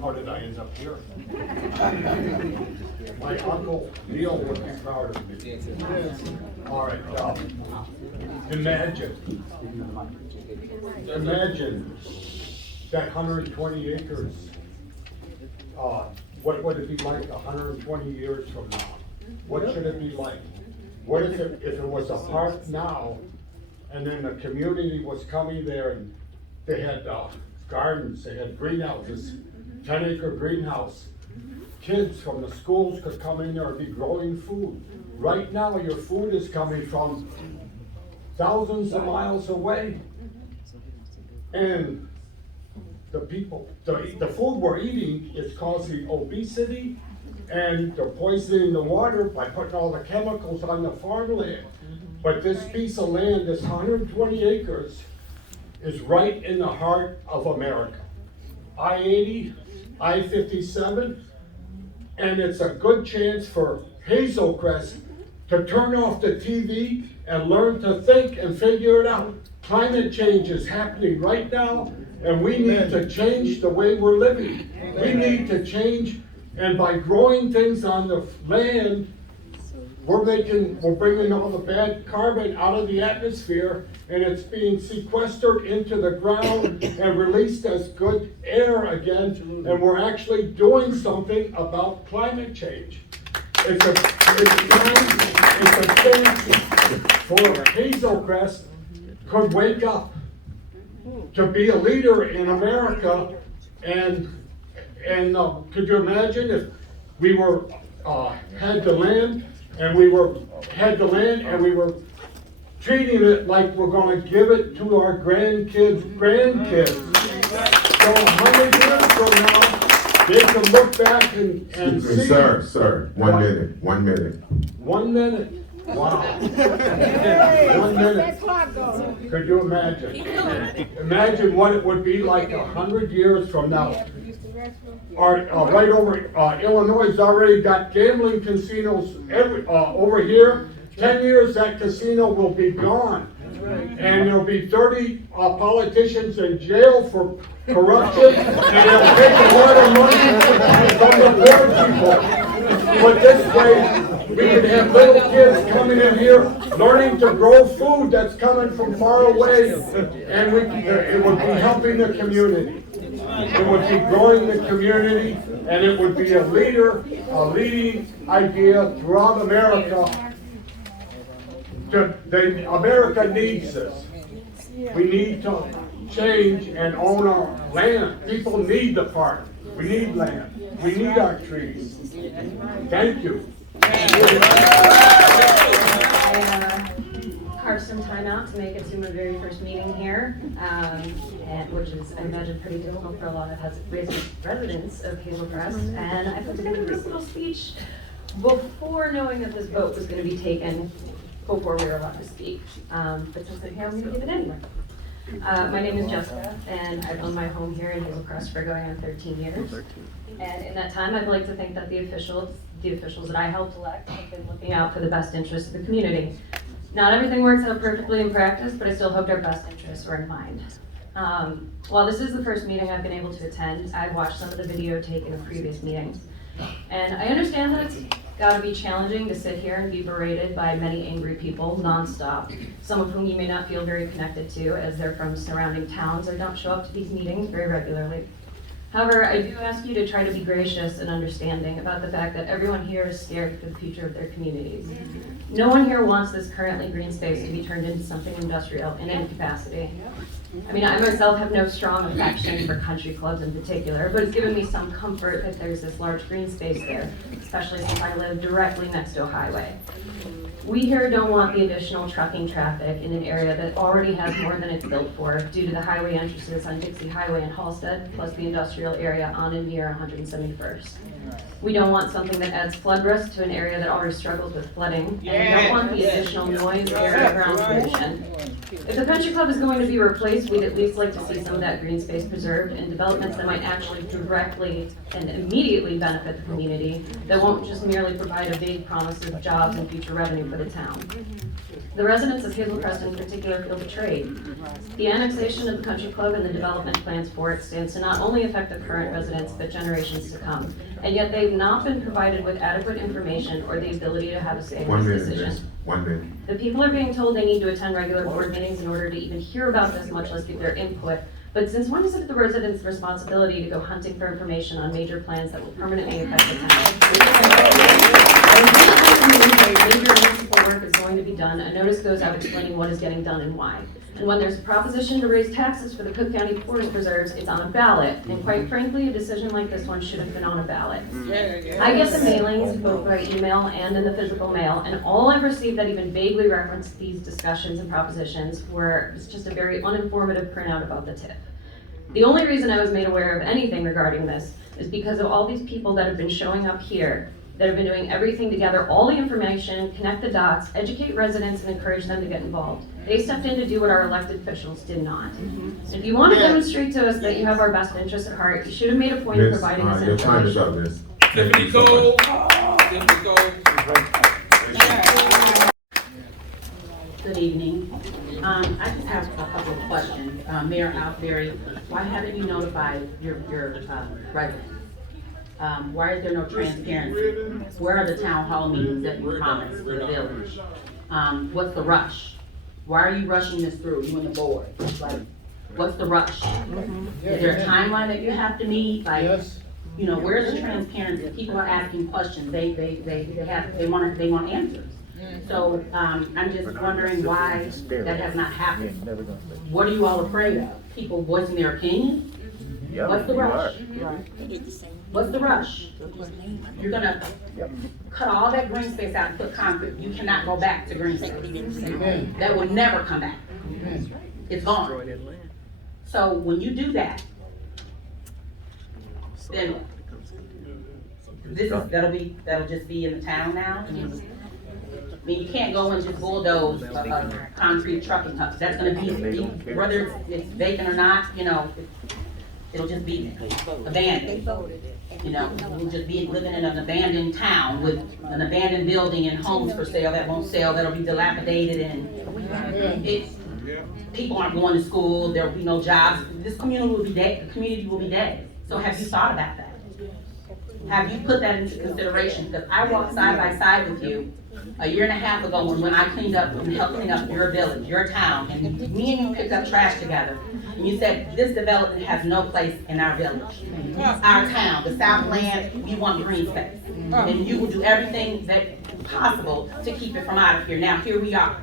How did I end up here? My uncle Neil would be proud of me. All right, imagine that 120 acres. What would it be like 120 years from now? What should it be like? What if it was a park now, and then the community was coming there and they had gardens, they had greenhouses, 10-acre greenhouse. Kids from the schools could come in there and be growing food. Right now, your food is coming from thousands of miles away. And the people, the food we're eating is causing obesity, and they're poisoning the water by putting all the chemicals on the farmland. But this piece of land, this 120 acres, is right in the heart of America. I-80, I-57, and it's a good chance for Hazel Crest to turn off the TV and learn to think and figure it out. Climate change is happening right now, and we need to change the way we're living. We need to change, and by growing things on the land, we're bringing all the bad carbon out of the atmosphere, and it's being sequestered into the ground and released as good air again, and we're actually doing something about climate change. It's a chance for Hazel Crest could wake up to be a leader in America, and could you imagine if we were had the land and we were treating it like we're going to give it to our grandkids. So 100 years from now, they can look back and see. Sir, 1 minute. 1 minute. 1 minute. Wow. 1 minute. Could you imagine? Imagine what it would be like 100 years from now. Right over, Illinois has already got gambling casinos over here. 10 years, that casino will be gone. And there'll be 30 politicians in jail for corruption, and they'll take a lot of money from the poor people. But this way, we can have little kids coming in here learning to grow food that's coming from far away, and it would be helping the community. It would be growing the community, and it would be a leading idea throughout America. America needs this. We need to change and own our land. People need the park. We need land. We need our trees. Thank you. Carved some time out to make it to my very first meeting here, which is, I imagine, pretty difficult for a lot of residents of Hazel Crest. And I put together this little speech before knowing that this vote was going to be taken, before we were allowed to speak. But since I'm here, I'm going to give it anyway. My name is Jessica, and I've owned my home here in Hazel Crest for going on 13 years. And in that time, I'd like to think that the officials that I helped elect have been looking out for the best interests of the community. Not everything works out perfectly in practice, but I still hoped our best interests were in mind. While this is the first meeting I've been able to attend, I've watched some of the video taken of previous meetings. And I understand that it's got to be challenging to sit here and be berated by many angry people nonstop, some of whom you may not feel very connected to as they're from surrounding towns or don't show up to these meetings very regularly. However, I do ask you to try to be gracious and understanding about the fact that everyone here is scared for the future of their communities. No one here wants this currently green space to be turned into something industrial in any capacity. I mean, I myself have no strong affection for country clubs in particular, but it's given me some comfort that there's this large green space there, especially since I live directly next to a highway. We here don't want the additional trucking traffic in an area that already has more than it's built for due to the highway entrances on Dixie Highway in Halstead, plus the industrial area on and near 171st. We don't want something that adds flood risk to an area that already struggles with flooding. And we don't want the additional noise, air, and ground pollution. If the country club is going to be replaced, we'd at least like to see some of that green space preserved and developments that might actually directly and immediately benefit the community, that won't just merely provide a vague promise of jobs and future revenue for the town. The residents of Hazel Crest in particular feel betrayed. The annexation of the country club and the development plans for it stands to not only affect the current residents, but generations to come. And yet they've not been provided with adequate information or the ability to have a say in 1 this minute, decision. miss. 1 minute. The people are being told they need to attend regular board meetings in order to even hear about this, much less give their input. But since when is it the residents' responsibility to go hunting for information on major plans that will permanently affect the town? Major municipal work is going to be done, a notice goes out explaining what is getting done and why. And when there's a proposition to raise taxes for the Cook County Forest Preserves, it's on a ballot. And quite frankly, a decision like this one should have been on a ballot. I get the mailings, both by email and in the physical mail, and all I've received that even vaguely referenced these discussions and propositions were just a very uninformative printout about the TIF. The only reason I was made aware of anything regarding this is because of all these people that have been showing up here, that have been doing everything to gather all the information, connect the dots, educate residents, and encourage them to get involved. They stepped in to do what our elected officials did not. If you want to demonstrate to us that you have our best interests at heart, you should have made a point of Miss, providing us your time is information. up, miss. Tiffany Cole. Tiffany Cole. Good evening. I just have a couple of questions. Mayor Alfieri, why haven't you notified your residents? Why is there no transparency? Where are the town hall meetings that you promised the village? What's the rush? Why are you rushing this through, you and the board? Like, what's the rush? Is there a timeline that you have to meet? Like, you know, where's the transparency? People are asking questions. They want answers. So, I'm just wondering why that has not happened. What are you all afraid of? People voicing their opinion? What's the rush? What's the rush? You're gonna cut all that green space out and put concrete. You cannot go back to green space. That will never come back. It's gone. So when you do that, then that'll just be in the town now. I mean, you can't go and just bulldoze a concrete trucking hub. That's gonna be, whether it's vacant or not, you know, it'll just be abandoned. You know, we'll just be living in an abandoned town with an abandoned building and homes for sale that won't sell, that'll be dilapidated, and people aren't going to school, there'll be no jobs. This community will be dead, the community will be dead. So have you thought about that? Have you put that into consideration? Because I walked side by side with you a year and a half ago when I cleaned up and helped clean up your village, your town, and me and you picked up trash together. And you said, this development has no place in our village. Our town, the Southland, we want green space. And you will do everything that possible to keep it from out of here. Now, here we are.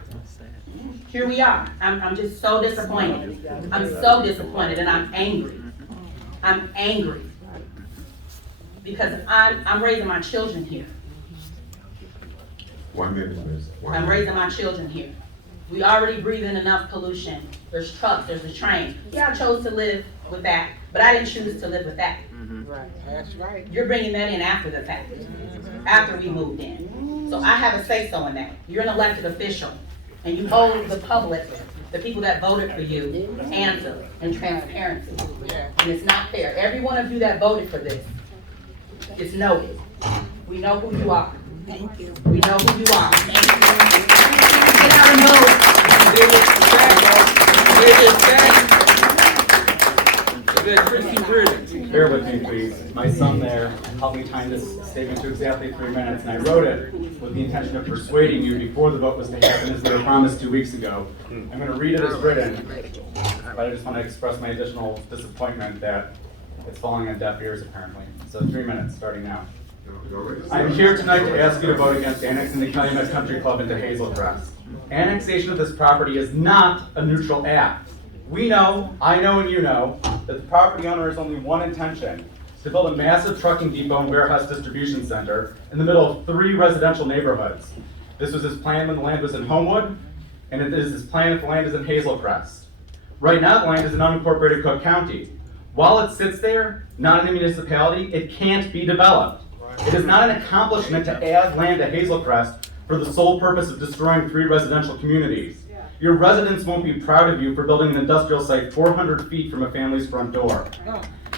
Here we are. I'm just so disappointed. I'm so disappointed, and I'm angry. I'm angry. Because I'm raising my children here. 1 minute, miss. I'm raising my children here. We already breathe in enough pollution. There's trucks, there's the train. Yeah, I chose to live with that, but I didn't choose to live with that. That's right. You're bringing that in after the fact, after we moved in. So I have a say-so in that. You're an elected official, and you owe the public, the people that voted for you, answer and transparency. And it's not fair. Every one of you that voted for this, it's noted. We know who you are. Thank you. We know who you are. Thank you. Get out and vote. Bear with me, please. My son there helped me time this statement to exactly 3 minutes, and I wrote it with the intention of persuading you before the vote was to happen, as they were promised 2 weeks ago. I'm going to read it as written, but I just want to express my additional disappointment that it's falling on deaf ears, apparently. So 3 minutes, starting now. I'm here tonight to ask you to vote against annexing the Calumet Country Club into Hazel Crest. Annexation of this property is not a neutral act. We know, I know, and you know, that the property owner has only one intention: to build a massive trucking depot and warehouse distribution center in the middle of 3 residential neighborhoods. This was his plan when the land was in Homewood, and it is his plan if the land is in Hazel Crest. Right now, the land is in unincorporated Cook County. While it sits there, not in a municipality, it can't be developed. It is not an accomplishment to add land to Hazel Crest for the sole purpose of destroying 3 residential communities. Your residents won't be proud of you for building an industrial site 400 feet from a family's front door.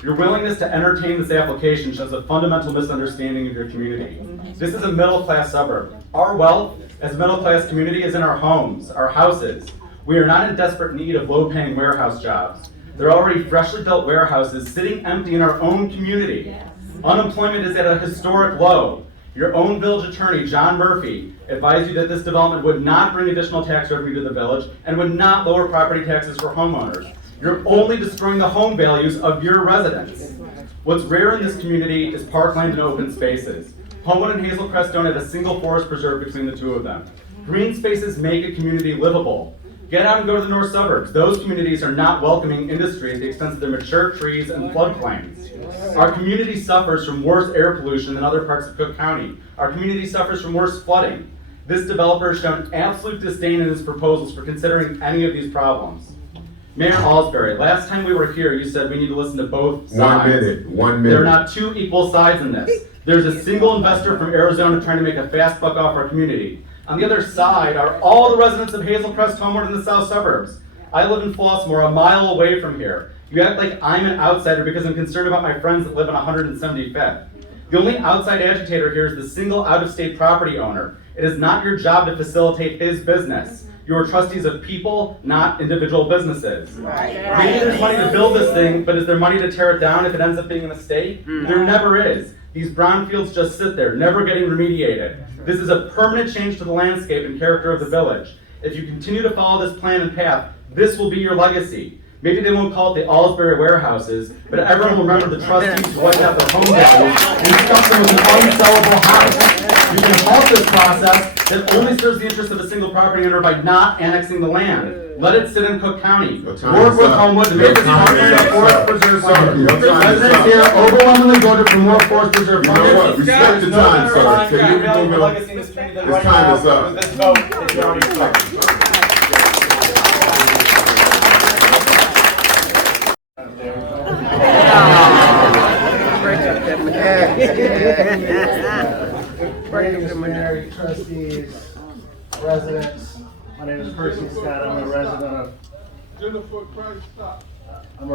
Your willingness to entertain this application shows a fundamental misunderstanding of your community. This is a middle-class suburb. Our wealth as a middle-class community is in our homes, our houses. We are not in desperate need of low-paying warehouse jobs. There are already freshly built warehouses sitting empty in our own community. Unemployment is at a historic low. Your own village attorney, John Murphy, advised you that this development would not bring additional tax revenue to the village and would not lower property taxes for homeowners. You're only destroying the home values of your residents. What's rare in this community is parkland and open spaces. Homewood and Hazel Crest don't have a single forest preserve between the two of them. Green spaces make a community livable. Get out and go to the north suburbs. Those communities are not welcoming industry at the expense of their mature trees and floodplains. Our community suffers from worse air pollution than other parts of Cook County. Our community suffers from worse flooding. This developer has shown absolute disdain in his proposals for considering any of these problems. Mayor Alsbury, last time we were here, you said we need to listen to both sides. 1 minute. There are not 2 equal sides in this. There's a single investor from Arizona trying to make a fast buck off our community. On the other side are all the residents of Hazel Crest, Homewood, in the south suburbs. I live in Flossmoor, a mile away from here. You act like I'm an outsider because I'm concerned about my friends that live on 175th. The only outside agitator here is the single out-of-state property owner. It is not your job to facilitate his business. You are trustees of people, not individual businesses. Maybe there's money to build this thing, but is there money to tear it down if it ends up being a mistake? There never is. These brownfields just sit there, never getting remediated. This is a permanent change to the landscape and character of the village. If you continue to follow this plan and path, this will be your legacy. Maybe they won't call it the Alsbury warehouses, but everyone will remember the trustees who wiped out their home values and stuffed them with an unsellable house. You can halt this process that only serves the interest of a single property owner by not annexing the land. Let it sit in Cook County. Work with Homewood to make this parkland a forest preserve land. Residents here overwhelmingly voted for more forest preserve land. You know what? Respect the time, sir. Can you move on? This time is up. This vote is already started. Greetings, Mayor, trustees, residents. My name is Percy Scott. I'm a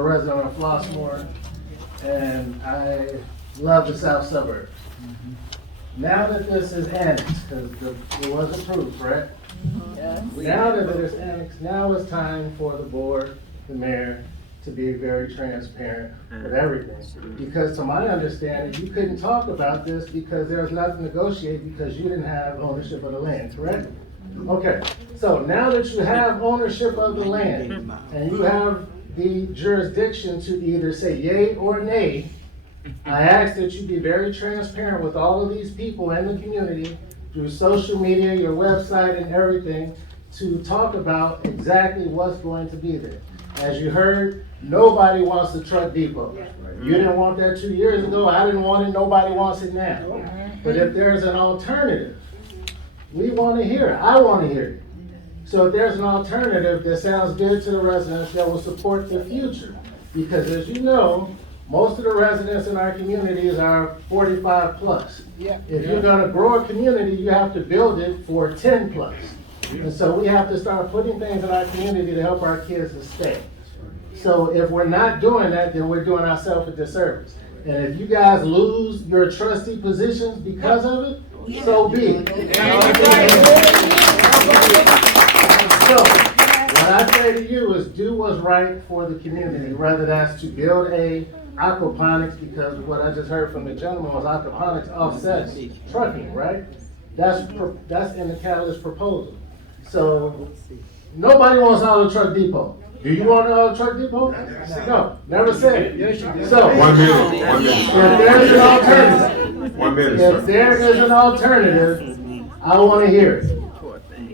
resident of Flossmoor, and I love the south suburbs. Now that this is annexed, because it was approved, correct? Now that it is annexed, now it's time for the board, the mayor, to be very transparent with everything. Because to my understanding, you couldn't talk about this because there was nothing to negotiate because you didn't have ownership of the land, correct? Okay, so now that you have ownership of the land and you have the jurisdiction to either say yay or nay, I ask that you be very transparent with all of these people in the community through social media, your website and everything to talk about exactly what's going to be there. As you heard, nobody wants a truck depot. You didn't want that 2 years ago, I didn't want it, nobody wants it now. But if there's an alternative, we want to hear it, I want to hear it. So if there's an alternative that sounds good to the residents that will support the future, because as you know, most of the residents in our communities are 45 plus. If you're gonna grow a community, you have to build it for 10 plus. And so we have to start putting things in our community to help our kids to stay. So if we're not doing that, then we're doing ourselves a disservice. And if you guys lose your trustee positions because of it, so be it. So, what I say to you is do what's right for the community, whether that's to build a aquaponics, because what I just heard from the gentleman was aquaponics offsets trucking, right? That's in the catalyst proposal. So, nobody wants auto truck depot. Do you want an auto truck depot? No, never said it. So, 1 minute. 1 minute. if there's an alternative, 1 minute, sir. if there is an alternative, I want to hear it.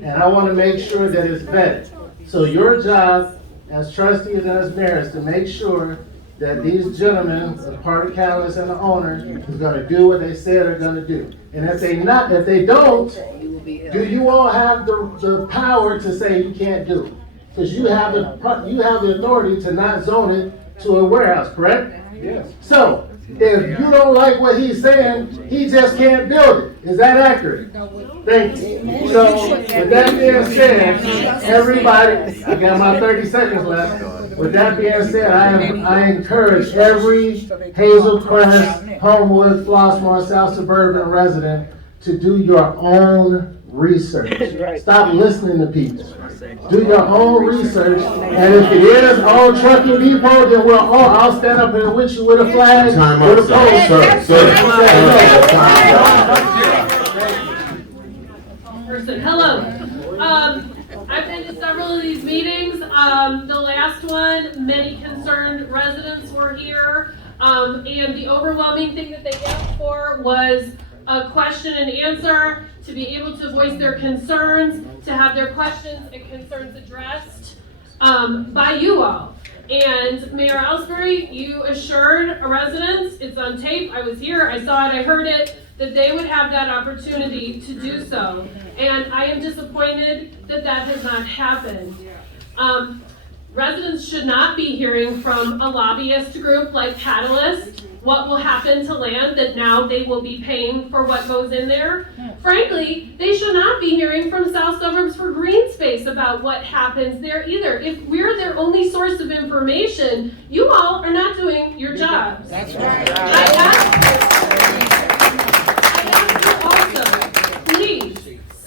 And I want to make sure that it's vetted. So your job as trustees and as mayor is to make sure that these gentlemen, the party catalyst and the owner, is going to do what they said they're going to do. And if they don't, do you all have the power to say you can't do it? Because you have the authority to not zone it to a warehouse, correct? Yes. So if you don't like what he's saying, he just can't build it. Is that accurate? Thank you. So, with that being said, everybody, I got my 30 seconds left. With that being said, I encourage every Hazel Crest, Homewood, Flossmoor, South Suburban resident to do your own research. Stop listening to people. Do your own research, and if it is all trucking depot, then I'll stand up here with you with a flag, Time with a up, post. Person. Hello. I've been to several of these meetings. The last one, many concerned residents were here. And the overwhelming thing that they asked for was a question and answer, to be able to voice their concerns, to have their questions and concerns addressed by you all. And Mayor Ellsbury, you assured residents, it's on tape, I was here, I saw it, I heard it, that they would have that opportunity to do so. And I am disappointed that that has not happened. Residents should not be hearing from a lobbyist group like Catalyst what will happen to land that now they will be paying for what goes in there. Frankly, they should not be hearing from South Suburbs for Green Space about what happens there either. If we're their only source of information, you all are not doing your jobs. That's right. I ask you also, please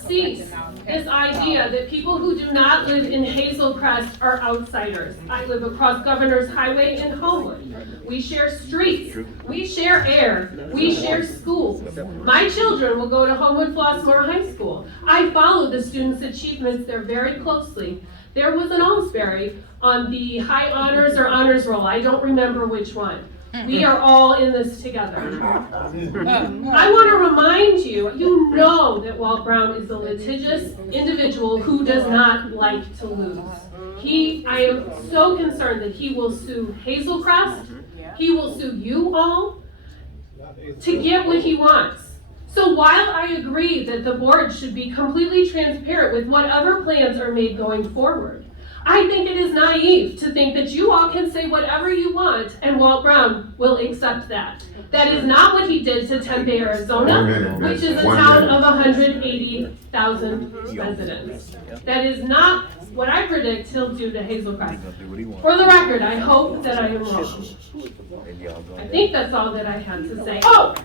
cease this idea that people who do not live in Hazel Crest are outsiders. I live across Governor's Highway in Homewood. We share streets, we share air, we share schools. My children will go to Homewood-Flossmoor High School. I follow the students' achievements there very closely. There was an Ellsbury on the high honors or honors roll. I don't remember which one. We are all in this together. I want to remind you, you know that Walt Brown is a litigious individual who does not like to lose. I am so concerned that he will sue Hazel Crest, he will sue you all to get what he wants. So while I agree that the board should be completely transparent with whatever plans are made going forward, I think it is naive to think that you all can say whatever you want and Walt Brown will accept that. That is not what he did to Tempe, Arizona, which is a town of 180,000 residents. That is not what I predict he'll do to Hazel Crest. For the record, I hope that I am wrong. I think that's all that I had to say. Oh!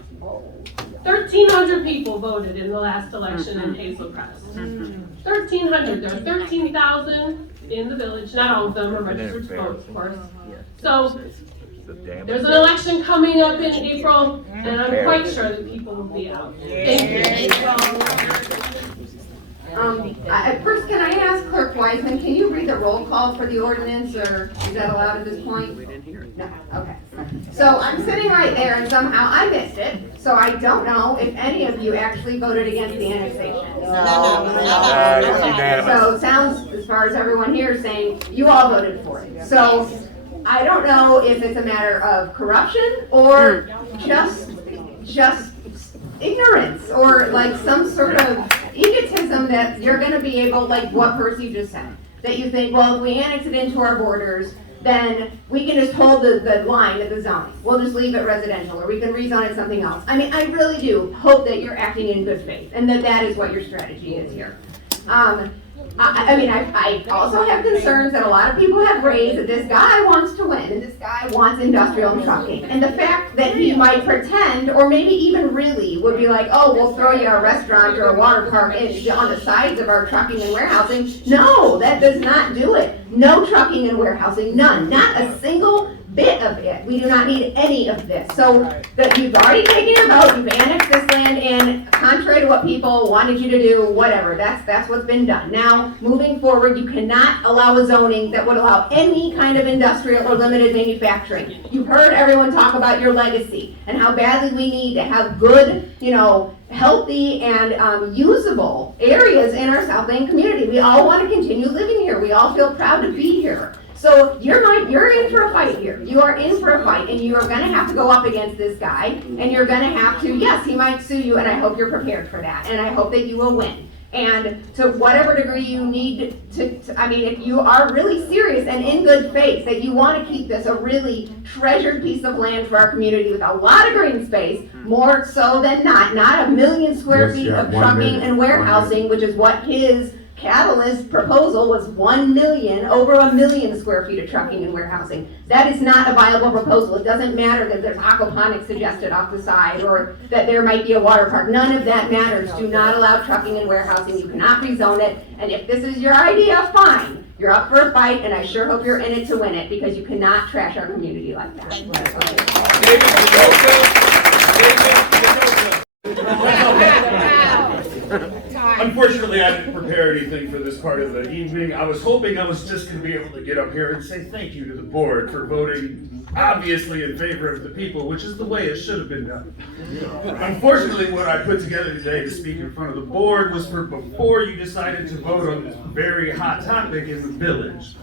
1,300 people voted in the last election in Hazel Crest. 1,300. There are 13,000 in the village. Not all of them are registered to vote, of course. So there's an election coming up in April, and I'm quite sure that people will be out. Thank you. First, can I ask Clerk Wiseman, can you read the roll call for the ordinance, or is that allowed at this point? No, okay. So I'm sitting right there, and somehow I missed it, so I don't know if any of you actually voted against the annexation. So it sounds, as far as everyone here is saying, you all voted for it. So I don't know if it's a matter of corruption or just ignorance or like some sort of egotism that you're going to be able, like what Percy just said, that you think, well, if we annex it into our borders, then we can just hold the line of the zoning. We'll just leave it residential, or we can rezone it something else. I mean, I really do hope that you're acting in good faith and that that is what your strategy is here. I also have concerns that a lot of people have raised that this guy wants to win and this guy wants industrial and trucking. And the fact that he might pretend, or maybe even really, would be like, oh, we'll throw you a restaurant or a water park on the sides of our trucking and warehousing. No, that does not do it. No trucking and warehousing, none. Not a single bit of it. We do not need any of this. So that you've already taken your vote, you've annexed this land in, contrary to what people wanted you to do, whatever. That's what's been done. Now, moving forward, you cannot allow a zoning that would allow any kind of industrial or limited manufacturing. You've heard everyone talk about your legacy and how badly we need to have good, healthy and usable areas in our South End community. We all want to continue living here. We all feel proud to be here. So you're in for a fight here. You are in for a fight, and you are going to have to go up against this guy, and you're going to have to, yes, he might sue you, and I hope you're prepared for that, and I hope that you will win. And to whatever degree you need I mean, if you are really serious and in good faith that you want to keep this a really treasured piece of land for our community with a lot of green space, more so than not 1 million square Yes, feet yeah, of 1 trucking million, and 1 warehousing, which is what his catalyst proposal was 1 million, over 1 million square feet of trucking and warehousing. That is not a viable proposal. It doesn't matter that there's aquaponics suggested off the side or that there might be a water park. None of that matters. Do not allow trucking and warehousing. You cannot rezone it. And if this is your idea, fine. You're up for a fight, and I sure hope you're in it to win it, because you cannot trash our community like that. Unfortunately, I didn't prepare anything for this part of the evening. I was hoping I was just going to be able to get up here and say thank you to the board for voting obviously in favor of the people, which is the way it should have been done. Unfortunately, what I put together today to speak in front of the board was for before you decided to vote on this very hot topic in the village.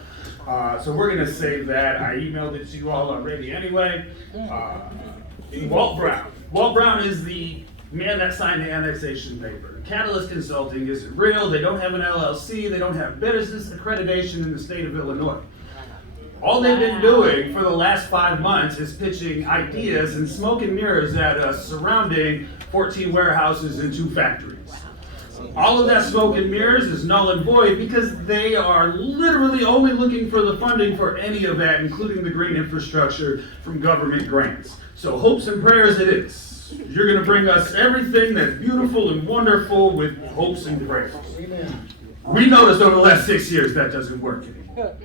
So we're going to save that. I emailed it to you all already anyway. Walt Brown. Walt Brown is the man that signed the annexation paper. Catalyst Consulting isn't real. They don't have an LLC. They don't have business accreditation in the state of Illinois. All they've been doing for the last 5 months is pitching ideas and smoke and mirrors at us surrounding 14 warehouses and 2 factories. All of that smoke and mirrors is null and void because they are literally only looking for the funding for any of that, including the green infrastructure from government grants. So hopes and prayers it is. You're going to bring us everything that's beautiful and wonderful with hopes and prayers. We noticed over the last 6 years that doesn't work anymore.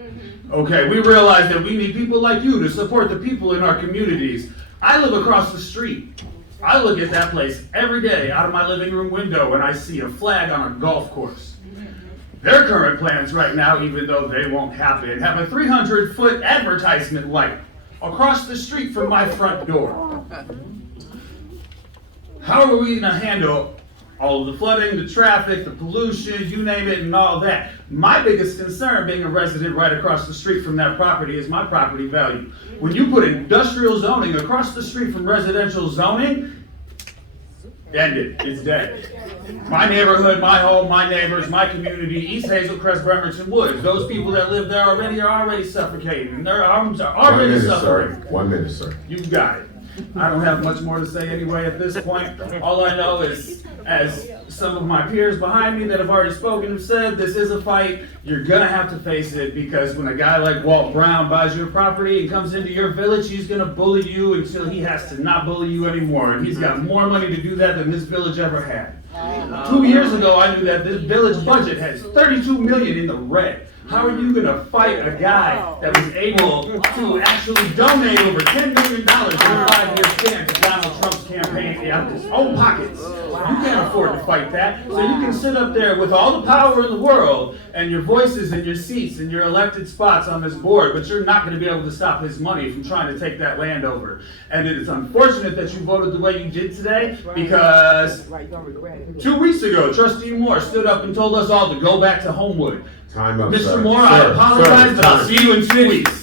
Okay, we realize that we need people like you to support the people in our communities. I live across the street. I look at that place every day out of my living room window and I see a flag on a golf course. Their current plans right now, even though they won't happen, have a 300-foot advertisement light across the street from my front door. How are we going to handle all of the flooding, the traffic, the pollution, you name it, and all that? My biggest concern, being a resident right across the street from that property, is my property value. When you put industrial zoning across the street from residential zoning, end it. It's dead. My neighborhood, my home, my neighbors, my community, East Hazel Crest, Bremerton Woods, those people that live there already are already suffocating, and their arms are already suffering. 1 minute, sir. You've got it. I don't have much more to say anyway at this point. All I know is, as some of my peers behind me that have already spoken have said, this is a fight. You're gonna have to face it, because when a guy like Walt Brown buys your property and comes into your village, he's gonna bully you until he has to not bully you anymore. And he's got more money to do that than this village ever had. 2 years ago, I knew that this village budget has 32 million in the red. How are you going to fight a guy that was able to actually donate over $10 million in a 5-year span to Donald Trump's campaign out of his own pockets? You can't afford to fight that. So you can sit up there with all the power in the world and your voices and your seats and your elected spots on this board, but you're not going to be able to stop his money from trying to take that land over. And it is unfortunate that you voted the way you did today, because 2 weeks ago, Trustee Moore stood up and told us all to go back to Homewood. Time up, Mr. sir. Moore, Sir, I apologize, but I'll see you in 2 weeks.